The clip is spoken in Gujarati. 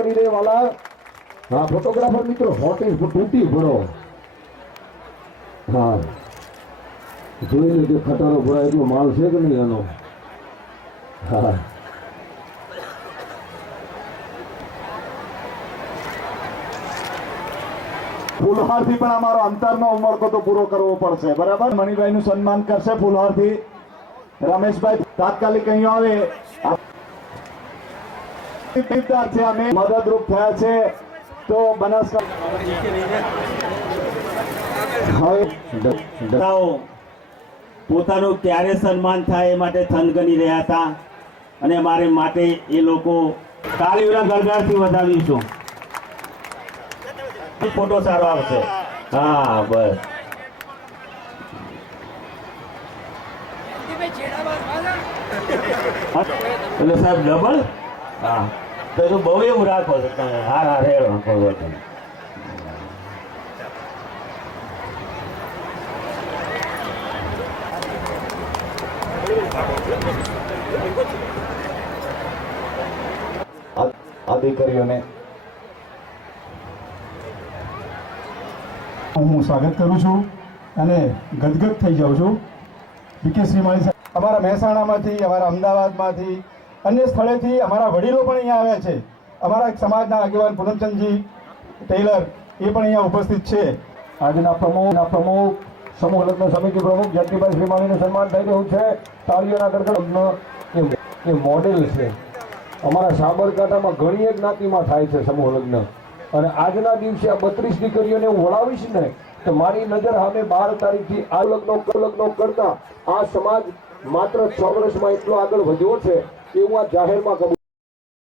કરી દે વાલા। हाँ फोटोग्राफर मित्रों होटेल तूटी पड़ो। हाँ જોઈ લે કે ખટારો ભરાય એટલો માલ છે કે નહીં એનો। હા ફૂલહારથી પણ અમારો અંતરનો ઉમળકો તો પૂરો કરવો પડશે, બરાબર। મણિભાઈનું સન્માન કરશે ફૂલહારથી રમેશભાઈ તાત્કાલિક અહીં આવે। છે અમે મદદરૂપ થયા છે તો બનાસકાંઠા પોતાનું ક્યારે સન્માન થાય એ માટે થનગની રહ્યા હતા અને મારે માટે એ લોકો તાળીઓના ગળગળથી વધાવીશું। ફોટો સારો આવશે। હા બસ એટલે સાહેબ ડબલ। હા તો બહુ એવું રાખો છો તમે। હા હા રેડો આ દીકરીઓને હું સ્વાગત કરું છું અને ગદગદ થઈ જાઉં છું। વિકે શ્રીમાળી સાહેબ અમારા મહેસાણામાંથી, અમારા અમદાવાદમાંથી, અન્ય સ્થળેથી અમારા વડીલો પણ અહીંયા આવ્યા છે। અમારા સમાજના આગેવાન પૂનમચંદજી ટેલર એ પણ અહીંયા ઉપસ્થિત છે। આજના પ્રમુખ સમૂહ લગ્ન સમિતિ પ્રમુખ જયંતિભાઈ શ્રીમાળીનું સન્માન થઈ રહ્યું છે। તાળીઓના ગડગડ એ મોડેલ છે। અમારા સાબરકાંઠામાં ઘણી એક જ્ઞાતિમાં થાય છે સમૂહ લગ્ન અને આજના દિવસે આ 32 દીકરીઓને હું વળાવીશ ને તો મારી નજર સામે 12 તારીખથી આ લગ્નો કરતા આ સમાજ માત્ર 6 વર્ષમાં એટલો આગળ વધ્યો છે કે હું આ જાહેરમાં કબૂલ